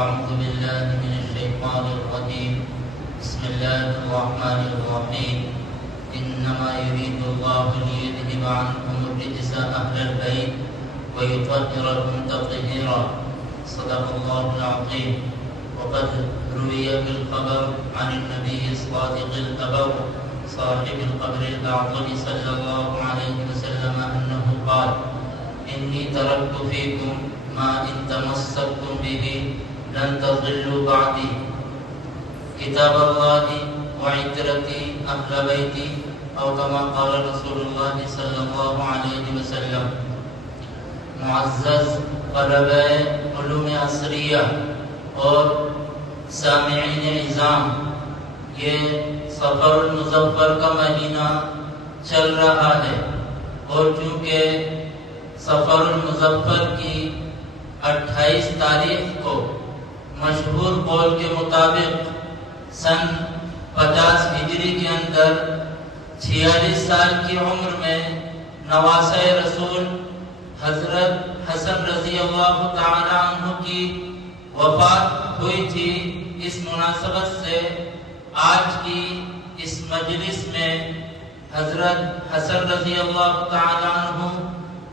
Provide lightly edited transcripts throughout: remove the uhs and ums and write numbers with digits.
أعوذ بالله من الشيطان الرجيم بسم الله الرحمن الرحيم إنما يريد الله ليذهب عنكم الرجس أهل البيت ويطهركم تطهيرا صدق الله العظيم. وقد روي بالخبر عن النبي الصادق الأبر صاحب القبر الأعظم صلى الله عليه وسلم أنه قال: إني تركت فيكم ما إن تمسكتم به لن تضلوا بعدي كتاب الله وعترتي أهل بيتي أو كما قال رسول الله صلی اللہ علیہ وسلم. معزز طلبہ علوم عصریہ اور سامعین عظام، یہ سفر المظفر کا مہینہ چل رہا ہے اور چونکہ سفر المظفر کی 28 تاریخ کو مشہور قول کے مطابق سن 50 ہجری کے اندر 46 سال کی عمر میں نواسۂ رسول حضرت حسن رضی اللہ تعالی عنہ کی وفات ہوئی تھی، اس مناسبت سے آج کی اس مجلس میں حضرت حسن رضی اللہ تعالی عنہ،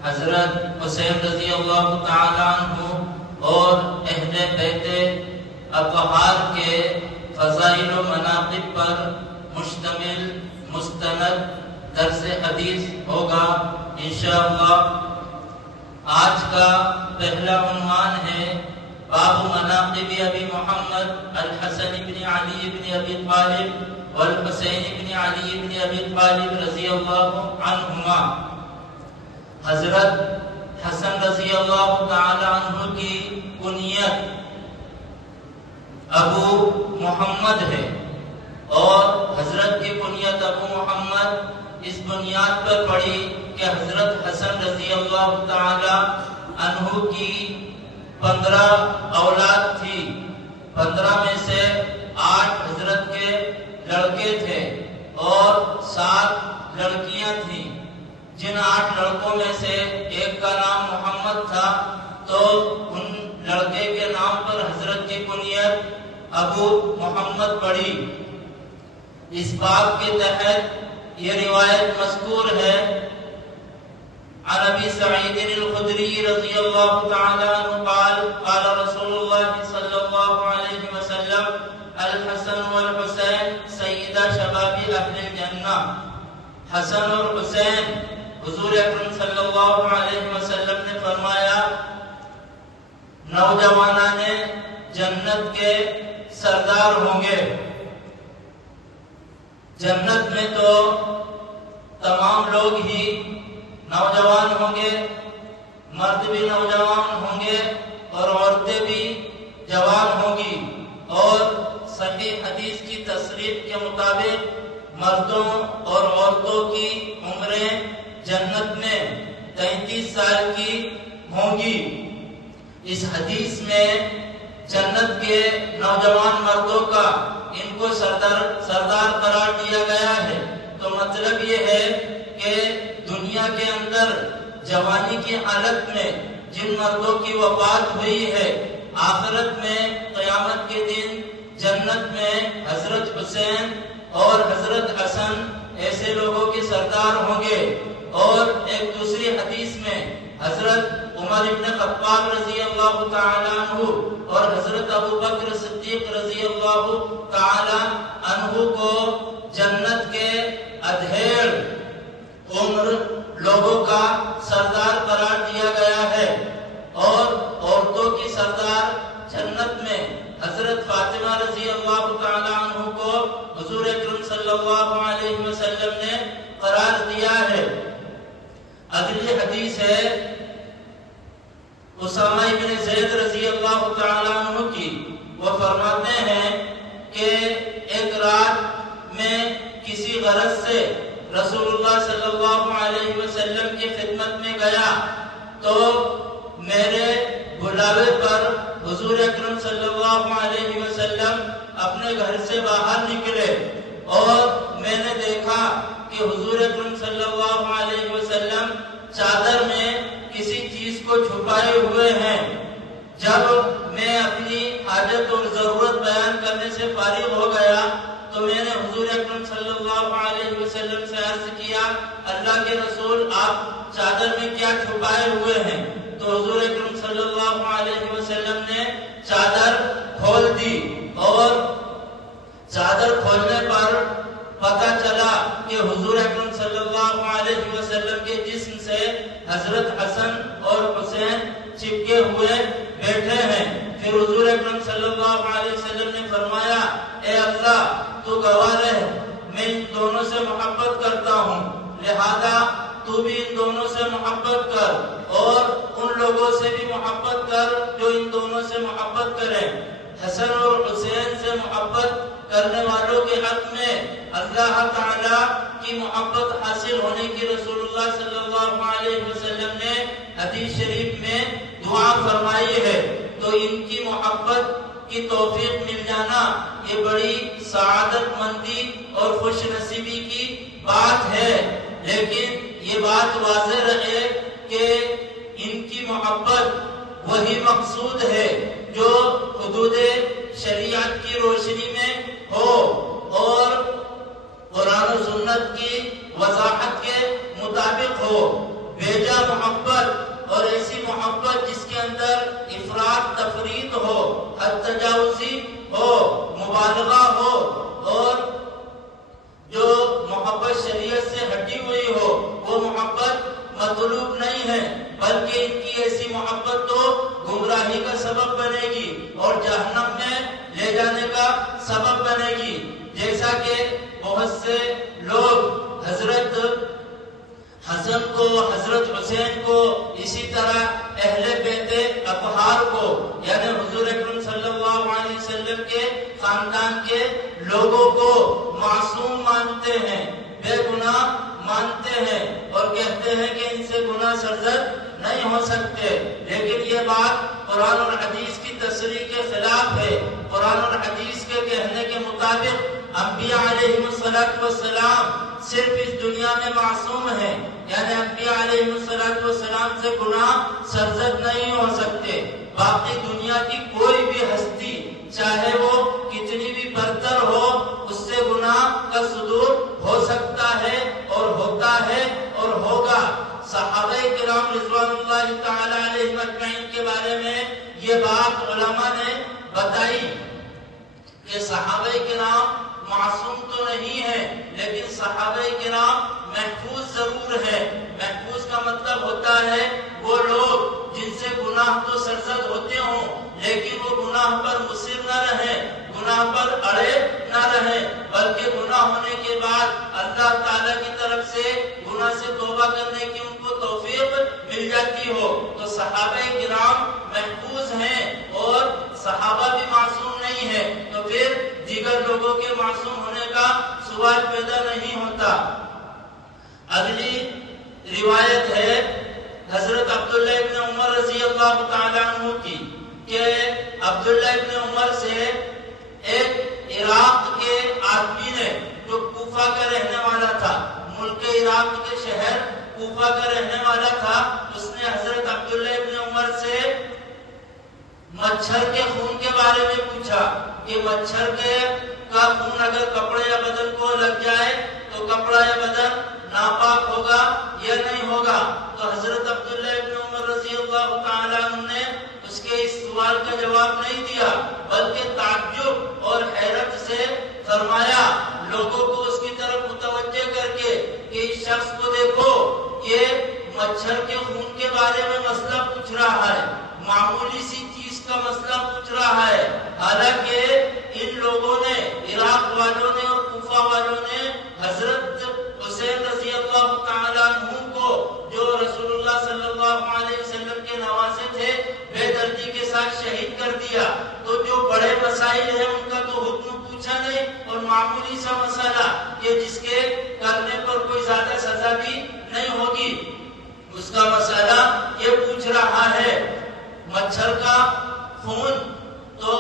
حضرت حسین رضی اللہ تعالی عنہ اور اہل بیت اطہار کے فضائل و مناقب پر مشتمل مستند درس حدیث ہوگا انشاءاللہ. آج کا پہلا عنوان ہے باب مناقب ابی محمد الحسن بن علی بن ابی طالب والحسین بن علی بن ابی طالب رضی اللہ عنہما. حضرت حسن رضی اللہ تعالی عنہ کی کنیت ابو محمد ہے اور حضرت کی کنیت ابو محمد اس بنیاد پر پڑی کہ حضرت حسن رضی اللہ تعالی عنہ کی 15 اولاد تھی. 15 میں سے 8 حضرت کے لڑکے تھے اور 7 لڑکیاں تھیں. جن 8 لڑکوں میں سے ایک کا نام محمد تھا تو ان لڑکے کے نام پر حضرت کی کنیت ابو محمد پڑی. اس باب کے تحت یہ روایت مذکور ہے عن ابی سعید الخدری رضی اللہ تعالی عنہ قال قال رسول اللہ صلی اللہ علیہ وسلم الحسن والحسین سیدہ شباب اہل الجنہ. حسن اور حسین حضور اکرم صلی اللہ علیہ وسلم نے فرمایا نوجوانان جنت کے سردار ہوں گے. جنت میں تو تمام لوگ ہی نوجوان ہوں گے، مرد بھی نوجوان ہوں گے اور عورتیں بھی جوان ہوں گی. اور صحیح حدیث کی تصریح کے مطابق مردوں اور عورتوں کی عمریں جنت میں 33 سال کی ہوں گی. اس حدیث میں جنت کے نوجوان مردوں کا ان کو سردار قرار دیا گیا ہے. تو مطلب یہ ہے کہ دنیا کے اندر جوانی کی حالت میں جن مردوں کی وفات ہوئی ہے، آخرت میں قیامت کے دن جنت میں حضرت حسین اور حضرت حسن ایسے لوگوں کے سردار ہوں گے. اور ایک دوسری حدیث میں حضرت عمر ابن خطاب رضی اللہ تعالی عنہ اور حضرت ابو بکر صدیق رضی اللہ تعالی عنہ کو جنت کے ادھیڑ عمر لوگوں کا سردار قرار دیا گیا ہے. اور عورتوں کی سردار جنت میں حضرت فاطمہ رضی اللہ تعالی عنہ کو حضور اکرم صلی اللہ علیہ وسلم نے قرار دیا ہے. اگلی حدیث ہے اسامہ بن زید رضی اللہ تعالی عنہ کی. وہ فرماتے ہیں کہ ایک رات میں کسی غرض سے رسول اللہ صلی اللہ علیہ وسلم کی خدمت میں گیا تو میرے بلاوے پر حضور اکرم صلی اللہ علیہ وسلم اپنے گھر سے باہر نکلے اور میں نے دیکھا کہ حضور اکرم صلی اللہ علیہ وسلم چادر میں کسی چیز کو چھپائے ہوئے ہیں. جب میں اپنی حاجت اور ضرورت بیان کرنے سے فارغ ہو گیا تو میں نے حضور اکرم صلی اللہ علیہ وسلم سے عرض کیا اللہ کے رسول آپ چادر میں کیا چھپائے ہوئے ہیں؟ تو حضور اکرم صلی اللہ علیہ وسلم نے چادر کھول دی اور چادر کھولنے پر پتہ چلا کہ حضور اکرم صلی اللہ علیہ وسلم کے جسم سے حضرت حسن اور حسین چپکے ہوئے بیٹھے ہیں۔ پھر حضور اکرم صلی اللہ علیہ وسلم نے فرمایا اے اللہ تو گواہ رہ میں ان دونوں سے محبت کرتا ہوں، لہذا تو بھی ان دونوں سے محبت کر اور ان لوگوں سے بھی محبت کر جو ان دونوں سے محبت کریں۔ حسن اور حسین سے محبت کرنے والوں کے حق میں اللہ تعالی کی محبت حاصل ہونے کی رسول اللہ صلی اللہ علیہ وسلم نے حدیث شریف میں دعا فرمائی ہے۔ تو ان کی محبت کی توفیق مل جانا یہ بڑی سعادت مندی اور خوش نصیبی کی بات ہے، لیکن یہ بات واضح رہے کہ ان کی محبت وہی مقصود ہے جو حدود شریعت کی روشنی میں ہو اور قرآن و سنت کی وضاحت کے مطابق ہو، بیجا محبت اور ایسی محبت جس کے اندر افراط تفریط ہو، حد تجاوزی ہو، مبالغہ ہو، اور جو محبت شریعت سے ہٹی ہوئی ہو وہ محبت مطلوب نہیں ہے، بلکہ ان کی ایسی محبت تو گمراہی کا سبب بنے گی اور جہنم میں لے جانے کا سبب بنے گی۔ جیسا کہ بہت سے لوگ حضرت حسن کو، حضرت حسین کو، اسی طرح اہل بیت اطہار کو یعنی حضور اکرم صلی اللہ علیہ وسلم کے خاندان کے لوگوں کو معصوم مانتے ہیں، بے گناہ مانتے ہیں اور کہتے ہیں کہ ان سے گناہ سرزد نہیں ہو سکتے، لیکن یہ بات قرآن اور حدیث کی تصریح کے خلاف ہے۔ قرآن اور حدیث کے کہنے کے مطابق انبیاء علیہ السلام صرف اس دنیا میں معصوم ہیں، یعنی انبیاء علیہ السلام سے گناہ سرزد نہیں ہو سکتے۔ باقی دنیا کی کوئی بھی ہستی چاہے وہ کتنی بھی برتر ہو اس سے گناہ کا صدور ہو سکتا ہے اور ہوتا ہے اور ہوگا۔ صحابہ کرام رضوان اللہ تعالی علیہم اجمعین کے بارے میں یہ بات علماء نے بتائی کہ صحابہ کرام معصوم تو نہیں ہے لیکن صحابہ کرام محفوظ ضرور ہے۔ محفوظ کا مطلب ہوتا ہے وہ لوگ جن سے گناہ تو سرزد ہوتے ہوں لیکن وہ گناہ پر مصر نہ رہے، گناہ پر اڑے نہ رہے، بلکہ گناہ ہونے کے بعد اللہ تعالیٰ کی طرف سے گناہ سے توبہ کرنے کی ان کو توفیق مل جاتی ہو۔ تو صحابہ کرام محفوظ ہیں اور صحابہ بھی معصوم نہیں ہے، تو پھر دیگر لوگوں کے معصوم ہونے کا سوال پیدا نہیں ہوتا۔ اگلی روایت ہے حضرت عبداللہ ابن عمر رضی اللہ تعالیٰ عنہ کی کہ عبداللہ ابن عمر سے ایک عراق کے آدمی نے جو کوفہ کا رہنے والا تھا، ملک عراق کے شہر کوفہ کا رہنے والا تھا، اس نے حضرت عبداللہ ابن عمر سے مچھر کے خون کے بارے میں پوچھا کہ مچھر کا خون اگر کپڑے یا بدن کو لگ جائے تو کپڑا یا بدن ناپاک ہوگا یا نہیں ہوگا؟ تو حضرت عبداللہ ابن عمر رضی اللہ تعالیٰ عنہ نے اس کے اس سوال کا جواب نہیں دیا بلکہ تعجب اور حیرت سے فرمایا، لوگوں کو اس کی طرف متوجہ کر کے کہ اس شخص کو دیکھو یہ مچھر کے خون کے بارے میں مسئلہ پوچھ رہا ہے، معمولی سی چیز کا مسئلہ پوچھ رہا ہے، حالانکہ ان لوگوں نے، عراق والوں نے اور کوفہ والوں نے حضرت حسین رضی اللہ تعالیٰ عنہ کو جو رسول اللہ صلی اللہ علیہ وسلم کے نواسے تھے بے دردی کے ساتھ شہید کر دیا۔ تو جو بڑے مسائل ہیں ان کا تو حکم پوچھا نہیں، اور معمولی سا مسئلہ کہ جس کے کرنے پر کوئی زیادہ سزا بھی نہیں ہوگی اس کا مسئلہ یہ پوچھ رہا ہے۔ مچھر کا خون تو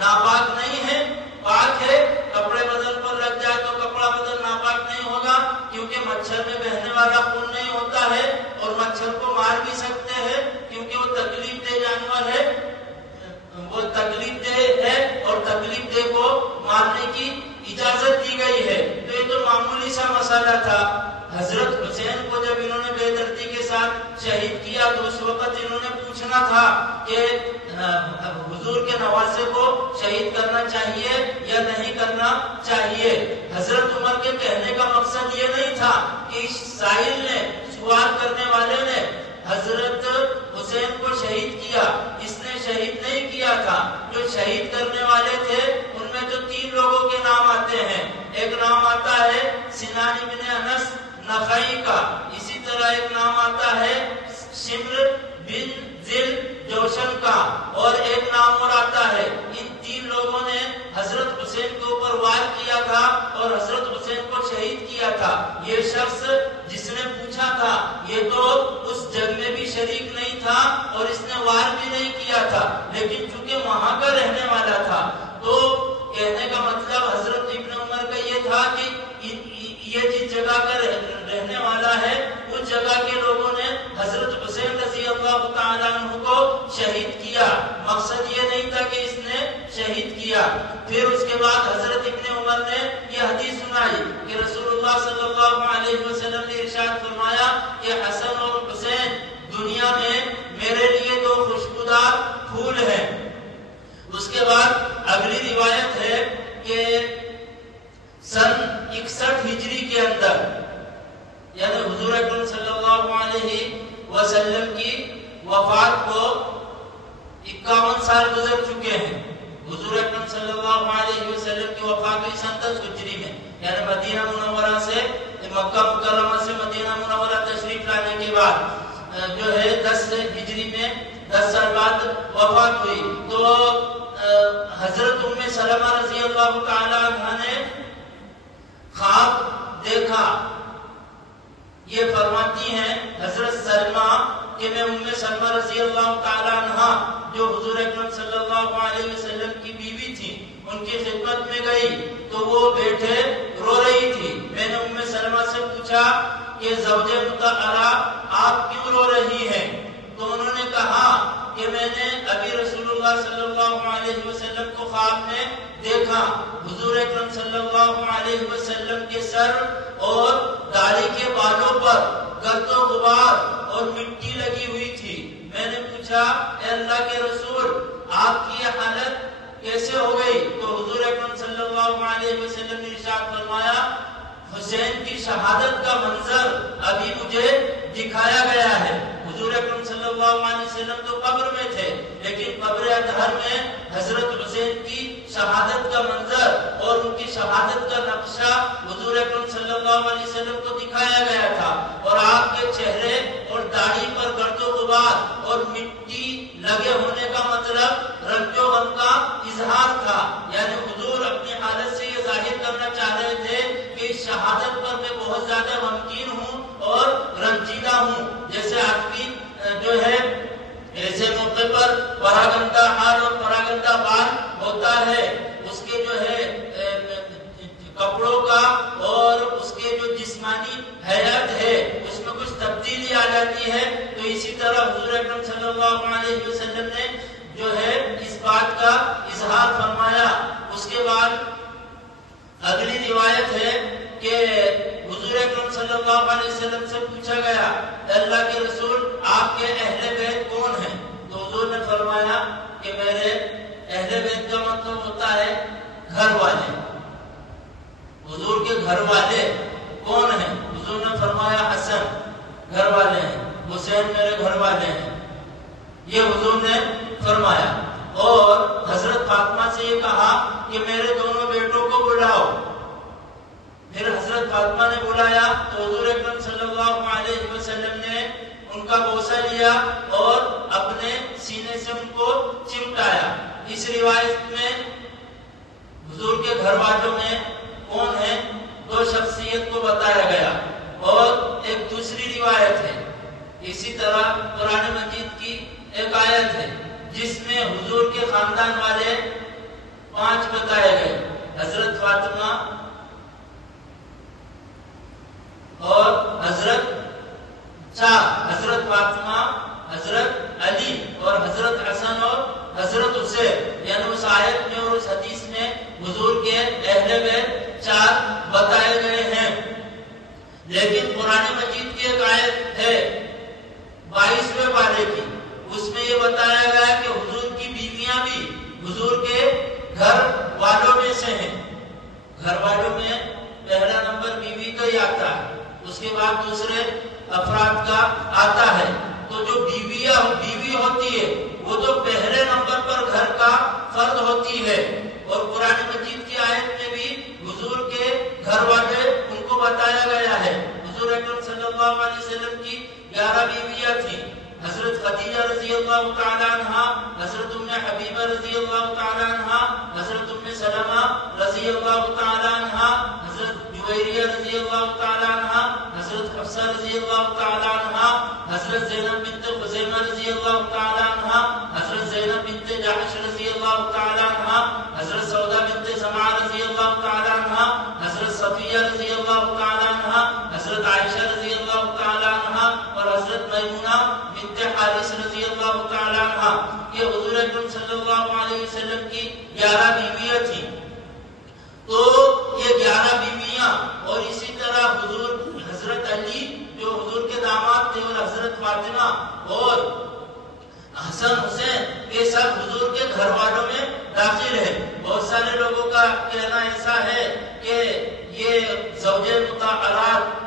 ناپاک نہیں ہے، پاک ہے، کپڑے بدن پر لگ جائے تو کپڑا بدن ناپاک نہیں ہوگا کیونکہ مچھر میں بہنے والا خون نہیں ہوتا ہے اور مچھر کو مار بھی سکتے ہیں کیونکہ وہ تکلیف دہ جانور ہے، وہ کے نواسے کو شہید کرنا چاہیے یا نہیں کرنا چاہیے؟ حضرت عمر کے کہنے کا مقصد یہ نہیں تھا کہ سائل نے، سوال کرنے والے نے حضرت حسین کو شہید کیا، اس نے شہید نہیں کیا تھا۔ جو شہید کرنے والے تھے ان میں تو 3 لوگوں کے نام آتے ہیں۔ ایک نام آتا ہے سنان بن انس نخعی کا، اسی طرح ایک نام آتا ہے شمر بن ذل جوشن کا، اور ایک نام اور آتا ہے۔ ان 3 لوگوں نے حضرت حسین کے اوپر وار کیا تھا اور حضرت حسین کو شہید کیا تھا۔ یہ شخص جس نے پوچھا تھا یہ تو اس جنگ میں بھی شریک نہیں تھا اور اس نے وار بھی نہیں کیا تھا، لیکن چونکہ وہاں کا رہنے والا تھا تو کہنے کا مطلب حضرت ابن عمر کا یہ تھا کہ یہ جس جگہ کا رہنے والا ہے اس جگہ کے لوگوں نے حضرت حسین رضی اللہ تعالیٰ عنہ کو شہید کیا، مقصد یہ نہیں تھا کہ اس نے شہید کیا۔ پھر اس کے بعد حضرت ابن عمر نے یہ حدیث سنائی کہ رسول اللہ صلی اللہ علیہ وسلم نے ارشاد فرمایا کہ حسن اور حسین دنیا میں میرے لیے 2 خوشبودار پھول ہیں۔ اس کے بعد اگلی روایت ہے کہ سن 61 ہجری کے اندر، یعنی حضور اکرم صلی اللہ علیہ وسلم کی وفات کو 51 سال گزر چکے ہیں۔ حضور اکرم صلی اللہ علیہ وسلم کی وفات ہوئی سن 10 ہجری میں، یعنی مدینہ منورہ سے، مکہ مکرمہ سے مدینہ منورہ تشریف لانے کے بعد جو ہے 10 ہجری میں 10 سال بعد وفات ہوئی۔ تو حضرت ام سلمہ رضی اللہ تعالی عنہ نے خواب دیکھا، یہ فرماتی ہیں حضرت سلمہ کہ میں ام سلمہ رضی اللہ تعالی عنہ جو حضور اکرم صلی اللہ علیہ وسلم کی بیوی تھی ان کی خدمت میں گئی تو وہ بیٹھے رو رہی تھی۔ میں نے ام سلمہ سے پوچھا کہ زوج مطہرہ آپ کیوں رو رہی ہیں؟ تو انہوں نے کہا کہ میں نے ابھی رسول اللہ صلی اللہ علیہ وسلم کو خواب میں دیکھا، حضور اکرم صلی اللہ علیہ وسلم کے سر اور داڑھی کے بالوں پر گرد و غبار اور مٹی لگی ہوئی تھی۔ میں نے پوچھا اے اللہ کے رسول آپ کی یہ حالت کیسے ہو گئی؟ تو حضور اکرم صلی اللہ علیہ وسلم نے ارشاد فرمایا حسین کی شہادت کا منظر ابھی مجھے دکھایا گیا ہے۔ حضور اکرم صلی اللہ علیہ وسلم تو قبر میں تھے، لیکن قبر اطہر میں حضرت حسین کی شہادت کا منظر اور ان کی شہادت کا نقشہ حضور اکرم صلی اللہ علیہ وسلم کو دکھایا گیا تھا، اور آپ کے چہرے اور داڑھی پر گرد و غبار اور مٹی لگے ہونے کا مطلب رنج و غم کا اظہار تھا، یعنی حضور اپنی حالت سے یہ ظاہر کرنا چاہ رہے تھے کہ اس شہادت پر میں بہت زیادہ غمگین ہوں اور رنجیدہ ہوں۔ جیسے آدمی جو ہے ایسے موقع پر پراگندہ حال اور پراگندہ بال ہوتا ہے، اس کے جو ہے کپڑوں کا اور اس کے جو جسمانی حیات ہے اس میں کچھ تبدیلی آ جاتی ہے، تو اسی طرح حضور اکرم صلی اللہ علیہ وسلم نے جو ہے اس بات کا اظہار فرمایا۔ اس کے بعد اگلی روایت ہے کہ حضور اکرم صلی اللہ علیہ وسلم سے پوچھا گیا اللہ کے رسول آپ کے اہل بیت کون ہیں؟ تو حضور نے فرمایا کہ میرے اہل بیت کا مطلب ہوتا ہے گھر والے۔ حضور کے گھر والے کون ہیں؟ حضور نے فرمایا حسن گھر والے ہیں، حسین میرے گھر والے ہیں، یہ حضور نے فرمایا۔ اور حضرت فاطمہ سے یہ کہا کہ میرے دونوں بیٹوں کو بلاؤ۔ پھر حضرت فاطمہ نے بلایا تو حضور اکرم صلی اللہ علیہ وسلم نے ان کا بوسہ لیا اور اپنے سینے سے ان کو چمٹایا۔ اس روایت میں حضور کے گھر والوں میں کون ہیں؟ 2 شخصیت کو بتایا گیا۔ اور ایک دوسری روایت ہے، اسی طرح قرآن مجید کی ایک آیت ہے جس میں حضور کے خاندان والے 5 بتائے گئے، حضرت فاطمہ اور حضرت 4، حضرت فاطمہ، حضرت علی اور حضرت حسن اور حضرت حسین، یعنی اس آیت میں اور اس حدیث میں حضور کے اہل بیت 4 بتائے گئے ہیں۔ لیکن قرآن مجید کی ایک آیت ہے 22ویں پارے کی، اس میں یہ بتایا گیا کہ حضور کی بیویاں بھی حضور کے گھر والوں میں سے ہیں. گھر والوں میں پہلا نمبر بیوی کا ہی آتا ہے، اس کے بعد دوسرے افراد کا آتا ہے. تو جو بیوی ہوتی ہے وہ تو پہلے نمبر پر گھر کا فرد ہوتی ہے. اور قرآن مجید کی آیت میں بھی حضور کے گھر والے ان کو بتایا گیا ہے. حضور اکرم صلی اللہ علیہ وسلم کی 11 بیویاں تھیں. حضرت خدیجہ رضی اللہ تعالی عنہا، حضرت ام حبیبہ رضی اللہ تعالی عنہا، حضرت ام سلمہ رضی اللہ تعالی عنہا، حضرت جویریہ رضی اللہ تعالی عنہا، حضرت حفصہ رضی اللہ تعالی عنہا، حضرت زینب بنت خزیمہ رضی اللہ تعالی عنہا، حضرت زینب بنت جحش رضی اللہ تعالی عنہا، حضرت سودا بنت زمعہ رضی اللہ تعالی عنہا، حضرت صفیہ رضی اللہ تعالی عنہا، حضرت عائشہ رضی اللہ تعالی عنہا اور حضرت میمونہ بنت حارث رضی اللہ تعالی عنہ. یہ حضور اکرم صلی اللہ علیہ وسلم کی 11 بیویاں تھیں. تو یہ 11 بیویاں اور اسی طرح حضرت علی جو حضور کے داماد تھے اور حضرت فاطمہ اور حسن حسین، یہ سب حضور کے گھر والوں میں داخل ہے. بہت سارے لوگوں کا کہنا ایسا ہے کہ یہ زوج مطہرات،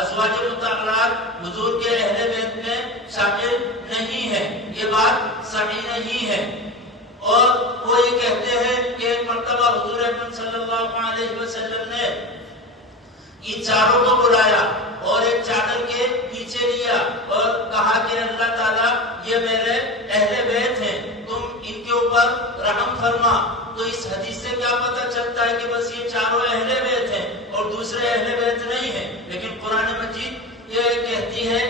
ازواج مطہرات حضور کے اہل بیت میں شامل نہیں ہے. یہ بات صحیح نہیں ہے. اور وہ یہ کہتے ہیں کہ ایک مرتبہ حضور اکرم صلی اللہ علیہ وسلم نے ان چاروں کو بلایا اور ایک چادر کے نیچے لیا اور کہا کہ اللہ تعالیٰ یہ میرے اہل بیت ہیں، تم ان کے اوپر رحم فرما. تو اس حدیث سے کیا پتہ چلتا ہے کہ بس یہ چاروں اہل بیت ہیں اور دوسرے اہل بیت نہیں ہیں. لیکن قرآن مجید یہ کہتی ہے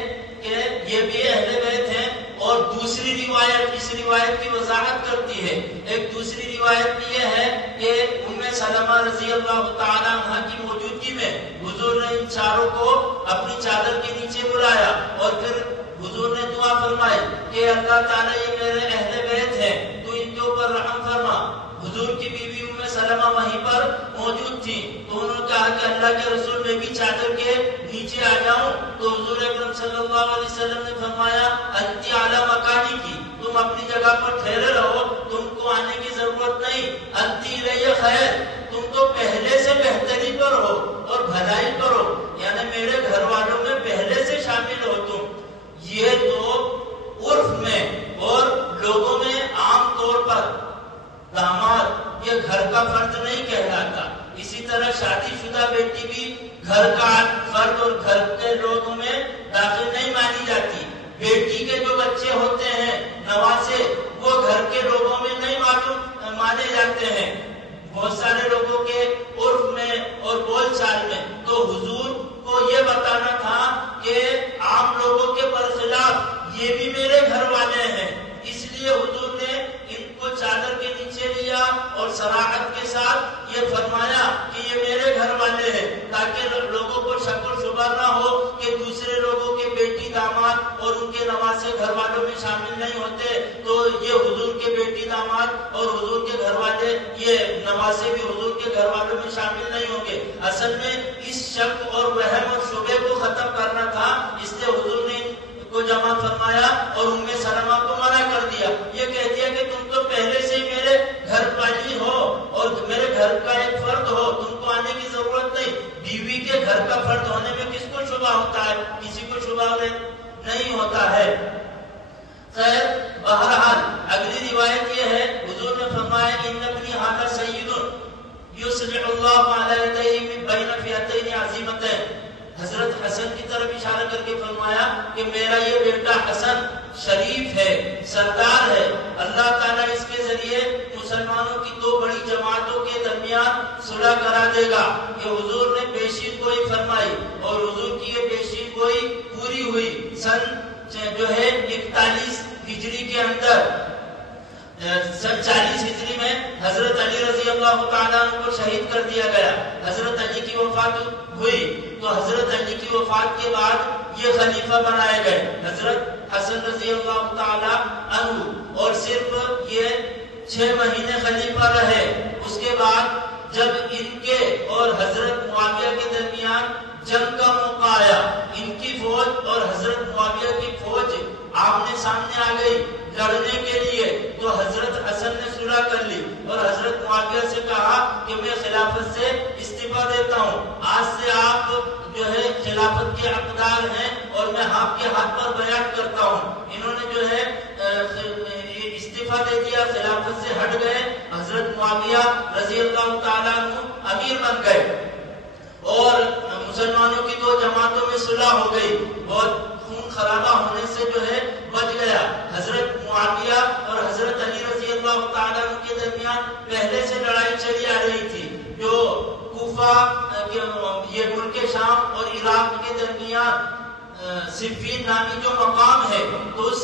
کہ یہ بھی اہل بیت ہیں. اور دوسری روایت اس روایت کی وضاحت کرتی ہے. ایک دوسری روایت بھی یہ ہے کہ ام سلمہ رضی اللہ تعالی عنہ کی موجودگی میں حضور نے ان چاروں کو اپنی چادر کے نیچے بلایا اور پھر حضور نے دعا فرمائی کہ اللہ تعالیٰ یہ میرے اہل بیت ہیں، تو ان کے اوپر رحم فرما. حضور کی بیوی ام سلمہ وہیں پر موجود تھی. تو انہوں نے کہا کہ اللہ کے رسول میں بھی چادر کے نیچے آ جاؤں. تو حضور اکرم صلی اللہ علیہ وسلم نے فرمایا انتی اعلی مکانی کی، تم اپنی جگہ پر ٹھہرے رہو، تم کو آنے کی ضرورت نہیں. انتی الی خیر، تم تو پہلے سے بہتری پر ہو اور بھلائی پر ہو، یعنی میرے گھر والوں میں پہلے سے شامل ہو تم. یہ تو عرف میں اور لوگوں میں عام طور پر داماد یہ گھر کا فرد نہیں کہلاتا. اسی طرح شادی شدہ بیٹی بھی گھر کا فرد اور گھر کے لوگوں میں داخل نہیں مانی جاتی. بیٹی کے جو بچے ہوتے ہیں نواسے، وہ گھر کے لوگوں میں نہیں مانے جاتے ہیں بہت سارے لوگوں کے عرف میں اور بول چال میں. تو حضور کو یہ بتانا تھا کہ عام لوگوں کے برخلاف یہ بھی میرے گھر والے ہیں. اس لیے حضور نے ان کو چادر کے نیچے لیا اور صراحت کے ساتھ یہ فرمایا کہ یہ میرے گھر والے ہیں، تاکہ لوگوں کو شک و شبہ نہ ہو کہ دوسرے لوگوں کے بیٹی داماد اور ان کے نواسے گھر والوں میں شامل نہیں ہوتے. تو یہ حضور کے بیٹی داماد اور حضور کے گھر والے، یہ نواسے بھی حضور کے گھر والوں میں شامل نہیں ہوں گے. اصل میں اس شک اور وہم اور شبے کو ختم کرنا تھا، اس لیے حضور نے کو جمع فرمایا اور ام سلمہ کو منع کر دیا. یہ کہہ دیا کہ تم تو پہلے سے میرے گھر والی ہو اور میرے گھر کا ایک فرد ہو، تم کو آنے کی ضرورت نہیں. بیوی کے گھر کا فرد ہونے میں کس کو شبہ ہوتا ہے؟ کسی کو شبہ نہیں ہوتا ہے. خیر، بہرحال اگلی روایت یہ ہے، حضور نے فرمایا ان ابنی ھذا سید یصلح اللہ علی یدیہ من بین فئتین عظیمتین. حضرت حسن کی طرف اشارہ کر کے فرمایا کہ میرا یہ بیٹا حسن شریف ہے، سردار ہے، اللہ تعالیٰ اس کے ذریعے مسلمانوں کی دو بڑی جماعتوں کے درمیان صلح کرا دے گا. کہ حضور نے پیشین گوئی فرمائی اور حضور کی یہ پیشین گوئی پوری ہوئی. سن جو ہے 41 ہجری کے اندر، سن 40 ہجری میں حضرت علی رضی اللہ تعالیٰ عنہ کو شہید کر دیا گیا. حضرت علی کی وفات ہوئی تو حضرت علی کی وفات کے بعد یہ خلیفہ بنائے گئے حضرت حسن رضی اللہ تعالیٰ عنہ. اور صرف یہ 6 مہینے خلیفہ رہے. اس کے بعد جب ان کے اور حضرت معاویہ کے درمیان جنگ کا موقع آیا، ان کی فوج اور حضرت معاویہ کی فوج آمنے سامنے آ گئی لڑنے کے لیے. تو حضرت حسن نے صلح کر لی اور حضرت معاویہ سے کہا کہ میں خلافت سے استعفیٰ دیتا ہوں، آج سے آپ جو ہے خلافت کے حقدار ہیں اور میں آپ کے ہاتھ پر بیعت کرتا ہوں۔ انہوں نے جو ہے استعفیٰ دے دیا، خلافت سے ہٹ گئے، حضرت معاویہ رضی اللہ تعالیٰ عنہ امیر بن گئے اور مسلمانوں کی دو جماعتوں میں صلح ہو گئی، بہت خون خرابہ ہونے سے جو ہے بچ گیا۔ حضرت معاویہ اور حضرت علی رضی اللہ تعالیٰ عنہ کے درمیان پہلے سے لڑائی چلی آ رہی تھی، جو کوفہ یہ ملک شام اور عراق کے درمیان صفین نامی جو مقام ہے، تو اس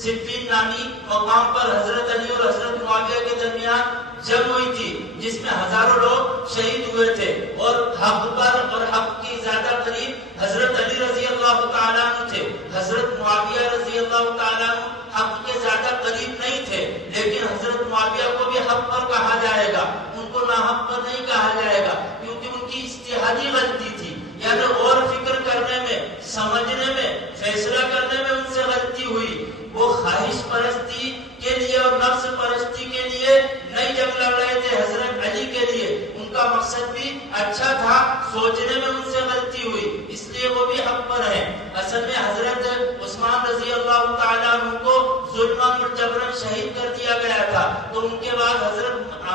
صفین نامی مقام پر حضرت علی اور حضرت معاویہ کے درمیان جنگ ہوئی تھی، جس میں ہزاروں لوگ شہید ہوئے تھے اور حق پر اور حق کی زیادہ قریب حضرت علی رضی اللہ تعالیٰ عنہ تھے۔ حضرت معاویہ رضی اللہ تعالیٰ عنہ حق کے زیادہ قریب نہیں تھے، لیکن حضرت معاویہ کو بھی حق پر کہا جائے گا، ان کو ناحق پر نہیں کہا جائے گا، کیونکہ ان کی اجتہادی غلطی تھی، یعنی اور فکر کرنے میں، سمجھنے میں، فیصلہ کرنے میں ان سے غلطی ہوئی۔ وہ خواہش پرستی کے لیے اور نفس پرستی کے لیے نہیں جنگ لڑ رہے تھے حضرت علی کے لیے، ان کا مقصد بھی اچھا تھا، سوچنے میں ان سے غلطی ہوئی، اس لیے وہ بھی حق پر ہیں۔ اصل میں حضرت عثمان رضی اللہ تعالیٰ عنہ کو ظلماً اور جبراً شہید کر دیا گیا تھا، تو ان کے بعد حضرت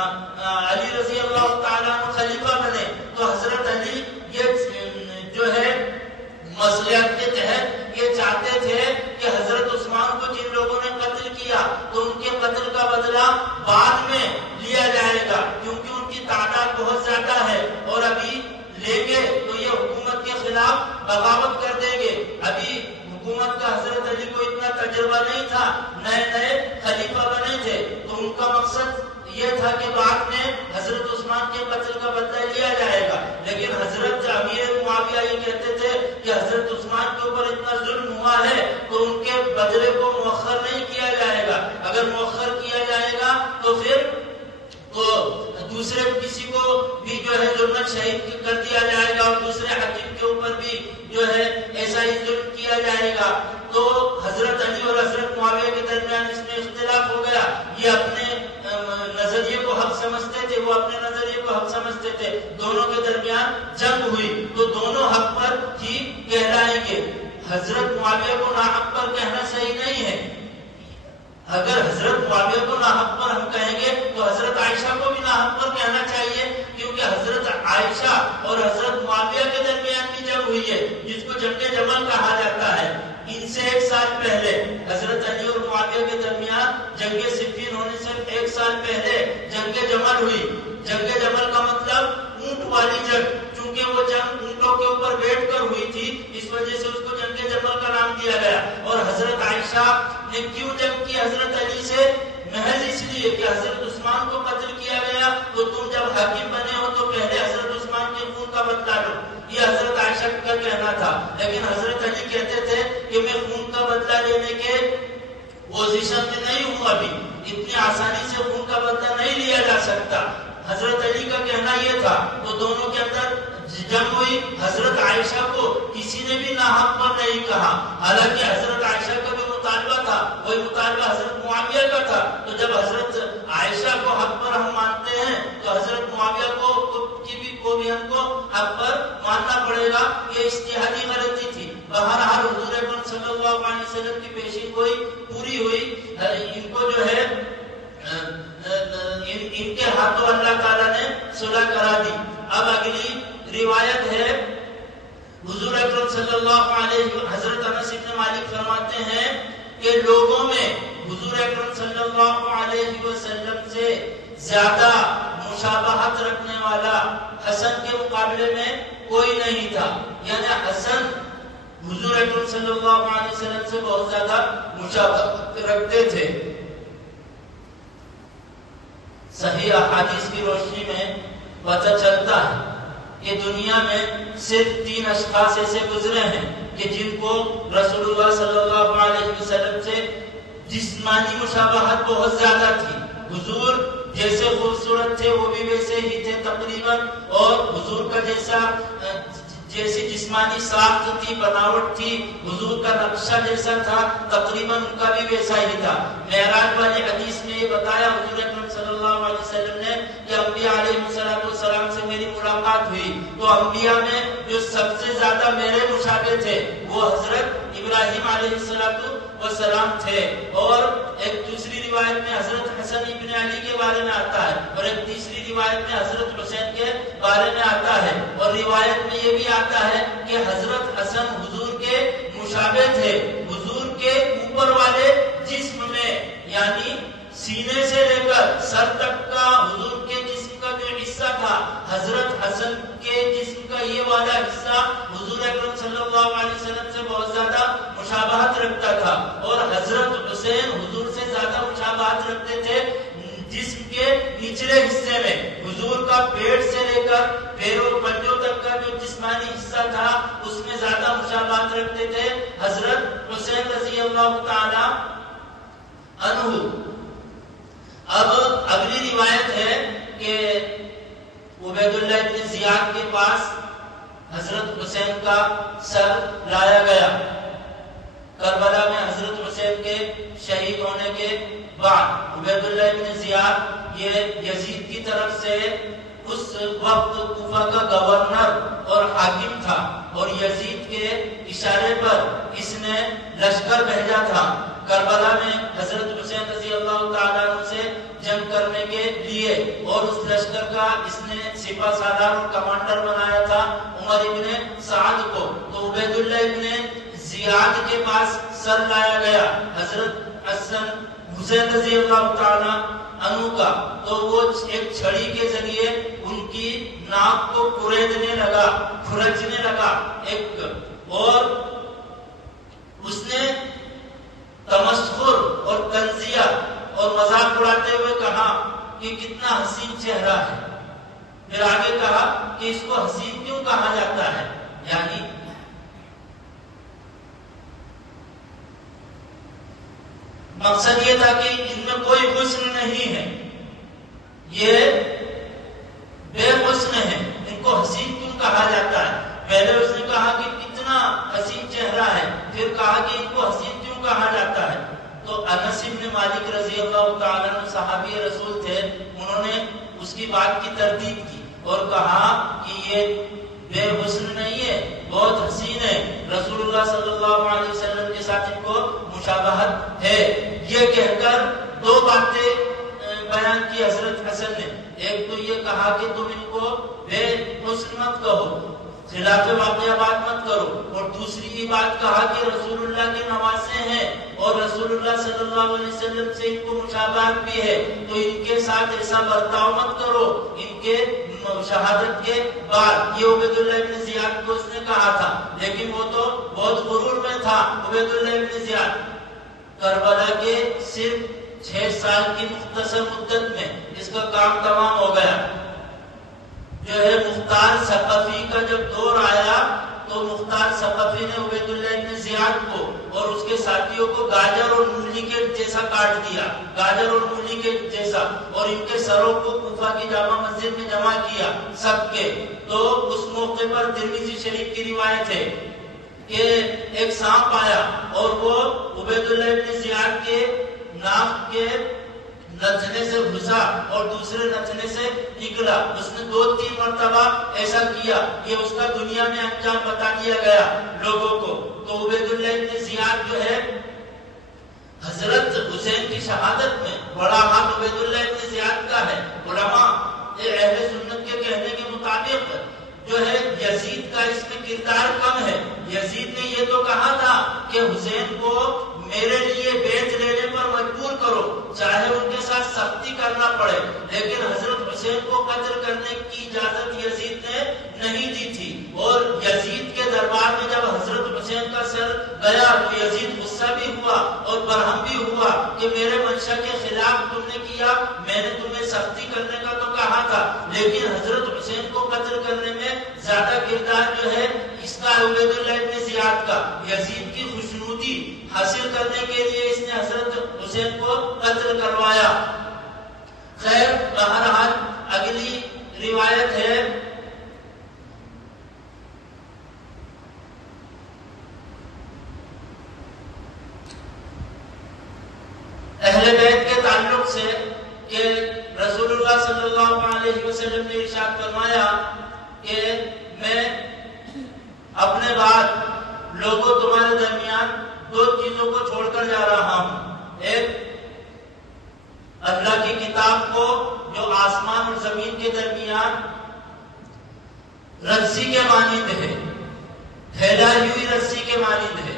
علی رضی اللہ تعالیٰ عنہ خلیفہ بنے، تو حضرت علی یہ جو ہے مصلحت کے تحت یہ چاہتے تھے کہ حضرت عثمان کو جن لوگوں نے قتل کیا تو ان کے قتل کا بدلہ بعد میں لیا جائے گا، کیونکہ ان کی تعداد بہت زیادہ ہے اور ابھی لیں گے تو یہ حکومت کے خلاف بغاوت کر دیں گے۔ ابھی حکومت کا حضرت علی کو اتنا تجربہ نہیں تھا، نئے نئے خلیفہ بنے تھے، تو ان کا مقصد یہ تھا کہ بعد میں حضرت عثمان کے قتل کا بدلہ لیا جائے گا، لیکن حضرت امیر معاویہ یہ کہتے تھے کہ حضرت عثمان کے اوپر اتنا ظلم ہوا ہے تو ان کے بدلے کو مؤخر نہیں کیا جائے گا، اگر مؤخر کیا جائے گا تو پھر تو دوسرے کسی کو بھی جو ہے ظلم شہید کر دیا جائے گا اور دوسرے حاکم کے اوپر بھی جو ہے ایسا ہی ظلم کیا جائے گا۔ تو حضرت علی اور حضرت معاویہ کے درمیان اس میں اختلاف ہو گیا، یہ اپنے نظریے کو حق سمجھتے تھے، وہ اپنے نظریے کو حق سمجھتے تھے، دونوں کے درمیان جنگ ہوئی، تو دونوں حق پر ہی کہلائیں گے۔ حضرت معاویہ کو ناحق پر کہنا صحیح نہیں ہے، اگر حضرت معاویہ کو ناحق پر ہم کہیں گے تو حضرت عائشہ کو بھی ناحق پر کہنا چاہیے، کیونکہ حضرت عائشہ اور حضرت معاویہ کے درمیان کی جنگ ہوئی ہے، جس کو جنگ جمل کہا جاتا ہے۔ ان سے 1 سال پہلے حضرت علی اور معاویہ کے درمیان جنگ صفین ہونے سے 1 سال پہلے جنگ جمل ہوئی۔ جنگ جمل کا مطلب اونٹ والی جنگ، چونکہ وہ جنگ اونٹوں کے اوپر بیٹھ کر ہوئی تھی، اس وجہ سے اس کو جنگ جمل کا نام دیا گیا۔ اور حضرت عائشہ نے کیوں جنگ کی حضرت علی سے؟ محض اس لیے کہ حضرت عثمان کو قتل کیا گیا، تو تم جب حاکم بنے ہو تو پہلے حضرت عثمان کے خون کا بدلہ لو، یہ حضرت عائشہ کا کہنا تھا۔ لیکن حضرت علی کہتے تھے کہ میں خون کا بدلہ لینے کے پوزیشن میں نہیں ہوں، ابھی اتنی آسانی سے خون کا بدلہ نہیں لیا جا سکتا، حضرت علی کا کہنا یہ تھا۔ تو دونوں کے اندر جنگ ہوئی، حضرت عائشہ کو کسی نے بھی ناحق پر نہیں کہا، حالانکہ حضرت عائشہ کا بھی مطالبہ تھا، وہی مطالبہ حضرت معاویہ کا تھا۔ تو جب حضرت عائشہ کو حق پر ہم مانتے ہیں تو حضرت معاویہ کو بھی ہم کو حق پر ماننا پڑے گا، یہ اجتہادی غلطی تھی۔ بہرحال حضور اکرم صلی اللہ علیہ وسلم کی پیشین گوئی پوری ہوئی، ان کو جو ہے ان کے ہاتھوں اللہ تعالیٰ نے صلح کرا دی۔ اب اگلی روایت ہے، حضور اکرم صلی اللہ علیہ وسلم حضرت انس بن مالک فرماتے ہیں کہ لوگوں میں حضور اکرم صلی اللہ علیہ وسلم سے زیادہ مشابہت رکھنے والا حسن کے مقابلے میں کوئی نہیں تھا، یعنی حسن حضور اکرم صلی اللہ علیہ وسلم سے بہت زیادہ مشابہت رکھتے تھے۔ صحیح احادیث کی روشنی میں پتہ چلتا ہے کہ دنیا میں صرف 3 اشخاص ایسے گزرے ہیں کہ جن کو رسول اللہ صلی اللہ علیہ وسلم سے جسمانی مشابہت بہت زیادہ تھی۔ حضور جیسے خوبصورت تھے وہ بھی ویسے ہی تھے تقریباً، اور حضور کا جیسی جسمانی ساخت تھی، بناوٹ تھی، حضور کا نقشہ جیسا تھا تقریباً ان کا بھی ویسا ہی تھا۔ معراج والی حدیث میں یہ بتایا حضور اکرم صلی ملاقات ہوئی تو انبیاء میں جو سب سے زیادہ میرے مشابہ تھے وہ حضرت ابراہیم علیہ السلام تھے. اور ایک دوسری روایت میں حضرت حسن ابن علی کے بارے میں آتا ہے اور ایک تیسری روایت میں حضرت حسین کے بارے میں آتا ہے. اور روایت میں یہ بھی آتا ہے کہ حضرت حسن حضور کے مشابہ تھے. حضور کے اوپر والے جسم میں یعنی سینے سے لے کر سر تک کا حضور کے جسم کا جو حصہ تھا حضرت حسن کے جسم کا یہ والا حصہ حضور اکرم صلی اللہ علیہ وسلم سے بہت زیادہ مشابہت رکھتا تھا. اور حضرت حسین حضور سے زیادہ مشابہت رکھتے تھے جسم کے نچلے حصے میں. حضور کا پیٹ سے لے کر پیروں پنجوں تک کا جو جسمانی حصہ تھا اس میں زیادہ مشابہت رکھتے تھے حضرت حسین رضی اللہ تعالی عنہ. اب اگلی روایت ہے کہ عبید اللہ ابن زیاد کے پاس حضرت حسین کا سر لایا گیا. کربلا میں حضرت حسین کے شہید ہونے کے بعد عبید اللہ ابن زیاد یہ یزید کی طرف سے اس وقت کوفہ کا گورنر اور حاکم تھا اور یزید کے اشارے پر اس نے لشکر بھیجا تھا کربلا میں حضرت حسین رضی اللہ تعالیٰ عنہ سے جنگ کرنے کے لیے. اور اس لشکر کا اس نے سپہ سالار اور کمانڈر بنایا تھا عمر ابن سعد کو. تو عبید اللہ ابن زیاد کے پاس سر لایا گیا حضرت حسین رضی اللہ تعالیٰ عنہ کا. تو وہ ایک چھڑی کے ذریعے ان کی ناک کو کریدنے لگا, کھرچنے لگا ایک, اور اس نے تمسخر اور تنزیہ اور مذاق اڑاتے ہوئے کہا کہ کتنا حسین چہرہ ہے. پھر آگے کہا کہ اس کو حسین کیوں کہا جاتا ہے, یعنی مقصد یہ تھا کہ ان میں کوئی حسن نہیں ہے, یہ بے حسن ہے, ان کو حسین کیوں کہا جاتا ہے. پہلے اس نے کہا کہ کتنا حسین چہرہ ہے, پھر کہا کہ ان کو حسین کیوں کہا جاتا ہے. تو انس بن مالک رضی اللہ تعالیٰ عنہ صحابی رسول تھے, انہوں نے اس کی بات کی تردید کی اور کہا کہ یہ بے حسن نہیں ہے, بہت حسین ہے, رسول اللہ صلی اللہ علیہ وسلم کے ساتھ ان کو مشابہت ہے. یہ کہہ کر دو باتیں بیان کی حضرت حسن نے. ایک تو یہ کہا کہ تم ان کو بے حسن مت کہو, خلاف واقعہ بات مت کرو, اور دوسری یہ بات کہا کہ رسول اللہ کے نواسے ہیں اور رسول اللہ صلی اللہ علیہ وسلم سے ان کو مشابہت بھی ہے, تو ان کے ساتھ ایسا برتاؤ مت کرو ان کے شہادت کے بعد. یہ عبید اللہ ابن زیاد کو اس نے کہا تھا, لیکن وہ تو بہت غرور میں تھا عبید اللہ ابن زیاد. کربلا کے صرف 6 سال کی مختصر مدت میں اس کا کام تمام ہو گیا. جو ہے مختار ثقفی کا جب دور آیا تو مختار ثقفی نے عبید اللہ ابن زیاد کو اور اس کے ساتھیوں کو گاجر اور مولی کے جیسا کاٹ دیا, گاجر اور مولی کے جیسا, اور ان کے سروں کو کوفہ کی جامع مسجد میں جمع کیا سب کے. تو اس موقع پر ترمذی شریف کی روایت ہے کہ ایک سانپ آیا اور وہ عبید اللہ ابن زیاد کے ناک کے نتنے سے گھسا اور دوسرے نتنے سے نکلا. اس نے 2-3 مرتبہ ایسا کیا, یہ اس کا دنیا میں انجام بتا دیا گیا لوگوں کو. تو عبید اللہ ابن زیاد جو ہے حضرت حسین کی شہادت میں بڑا ہاتھ عبید اللہ ابن زیاد کا ہے. علماء اہل سنت کے کہنے کے مطابق جو ہے یزید کا اس میں کردار کم ہے. یزید نے یہ تو کہا تھا کہ حسین کو میرے لیے بیچ لینے پر مجبور کرو, چاہے ان کے ساتھ سختی کرنا پڑے, لیکن حضرت حسین کو قتل کرنے کی اجازت یزید نے نہیں دی تھی. اور یزید کے دربار میں جب حضرت حسین کا سر گیا تو یزید غصہ بھی ہوا اور برہم بھی ہوا کہ میرے منشا کے خلاف تم نے کیا, میں نے تمہیں سختی کرنے کا تو کہا تھا, لیکن حضرت حسین کو قتل کرنے میں زیادہ کردار جو ہے اس کا عبید اللہ ابن زیاد کا. یزید کی خوشنودی حاصل کرنے کے لیے اس نے حضرت حسین کو قتل کروایا. خیر بہرحال اگلی روایت ہے اہل بیت کے تعلق سے کہ رسول اللہ صلی اللہ علیہ وسلم نے ارشاد فرمایا کہ میں اپنے بعد لوگوں تمہارے درمیان دو چیزوں کو چھوڑ کر جا رہا ہوں، ایک اللہ کی کتاب کو جو آسمان اور زمین کے درمیان رسی کے مانند ہے، پھیلائی ہوئی رسی کے مانند ہے،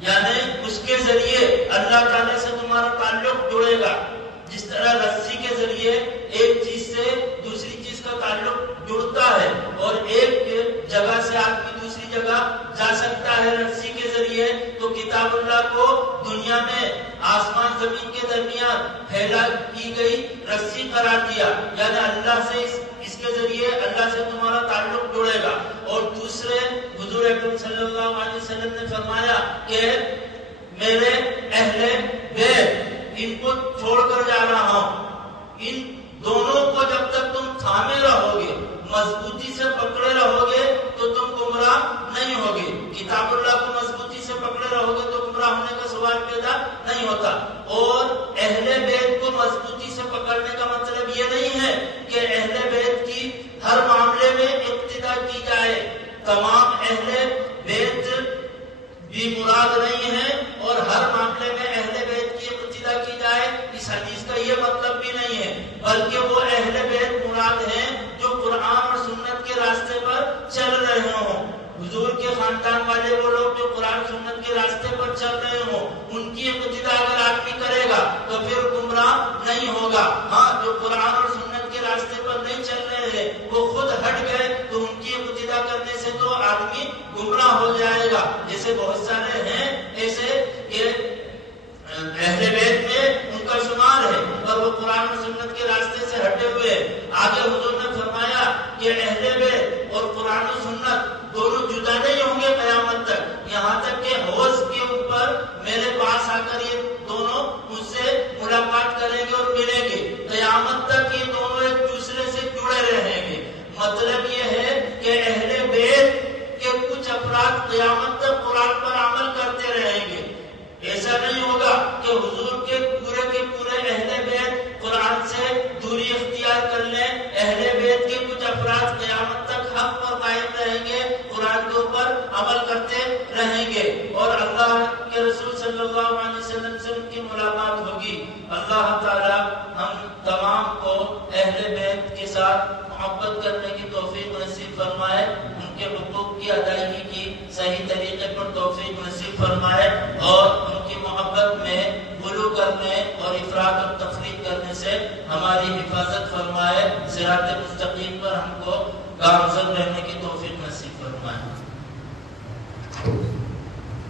یعنی اس کے ذریعے اللہ تعالی سے تمہارا تعلق جڑے گا۔ جس طرح رسی کے ذریعے ایک چیز سے دوسری چیز کا تعلق جڑتا ہے اور ایک جگہ سے آدمی دوسری جگہ جا سکتا ہے رسی کے ذریعے، تو کتاب اللہ کو دنیا میں آسمان زمین کے درمیان پھیلا کی گئی رسی قرار دیا، یعنی اللہ سے اس کے ذریعے اللہ سے تمہارا تعلق جڑے گا۔ اور دوسرے حضور اکرم صلی اللہ علیہ وسلم نے فرمایا کہ میرے اہل بیت ان کو چھوڑ کر جا رہا ہوں، ان دونوں کو جب تک تم تھامے رہو گے، مضبوطی سے پکڑے رہو گے تو تم گمراہ نہیں ہوگے۔ کتاب اللہ کو مضبوطی سے پکڑے رہو گے تو گمراہ ہونے کا سوال پیدا نہیں ہوتا۔ اور اہل بیت کو مضبوطی سے پکڑنے کا مطلب یہ نہیں ہے کہ اہل بیت کی ہر معاملے میں اقتدا کی جائے، تمام اہل بیت بھی مراد نہیں ہے اور ہر معاملے میں اہل بیت کی اقتدا کی جائے، اس حدیث کا یہ مطلب بھی نہیں ہے، بلکہ وہ اہل بیت مراد ہیں جو قرآن اور سنت کے راستے پر چل رہے ہوں۔ حضور کے خاندان والے وہ لوگ جو قرآن سنت کے راستے پر چل رہے ہوں، ان کی اقتدا اگر آدمی کرے گا تو پھر گمراہ نہیں ہوگا۔ ہاں، جو قرآن اور سنت کے راستے پر نہیں چل رہے ہیں وہ خود ہٹ گئے تو ان کی اقتدا کرنے سے تو آدمی گمراہ ہو جائے گا۔ جیسے بہت سارے ہیں ایسے کہ اہل بیت میں ان کا شمار ہے اور وہ قرآن اور سنت کے راستے سے ہٹے ہوئے۔ آگے حضور نے فرمایا کہ اہل بیت اور قرآن و سنت دونوں جدا نہیں ہوں گے قیامت تک، یہاں تک کہ حوض کے اوپر میرے پاس آ کر یہ دونوں مجھ سے ملاقات کریں گے اور ملیں گے۔ قیامت تک یہ دونوں ایک دوسرے سے جڑے رہیں گے۔ مطلب یہ ہے کہ اہل بیت کے کچھ افراد قیامت تک قرآن پر عمل کرتے رہیں گے۔ ایسا نہیں ہوگا کہ حضور کے پورے اہل بیت قرآن سے دوری اختیار کر لیں۔ اہل بیت کے کچھ افراد قیامت تک حق پر قائم رہیں گے، قرآن کے اوپر عمل کرتے رہیں گے اور اللہ کے رسول صلی اللہ علیہ وسلم سے ان کی ملاقات ہوگی۔ اللہ تعالی ہم تمام کو اہل بیت کے ساتھ محبت کرنے کی توفیق نصیب فرمائے، ان کے حقوق کی ادائیگی کی صحیح طریقے پر توفیق نصیب فرمائے اور ان کی محبت میں غلو کرنے اور افراط اور تفریط کرنے سے ہماری حفاظت فرمائے، صراط مستقیم پر ہم کو گامزن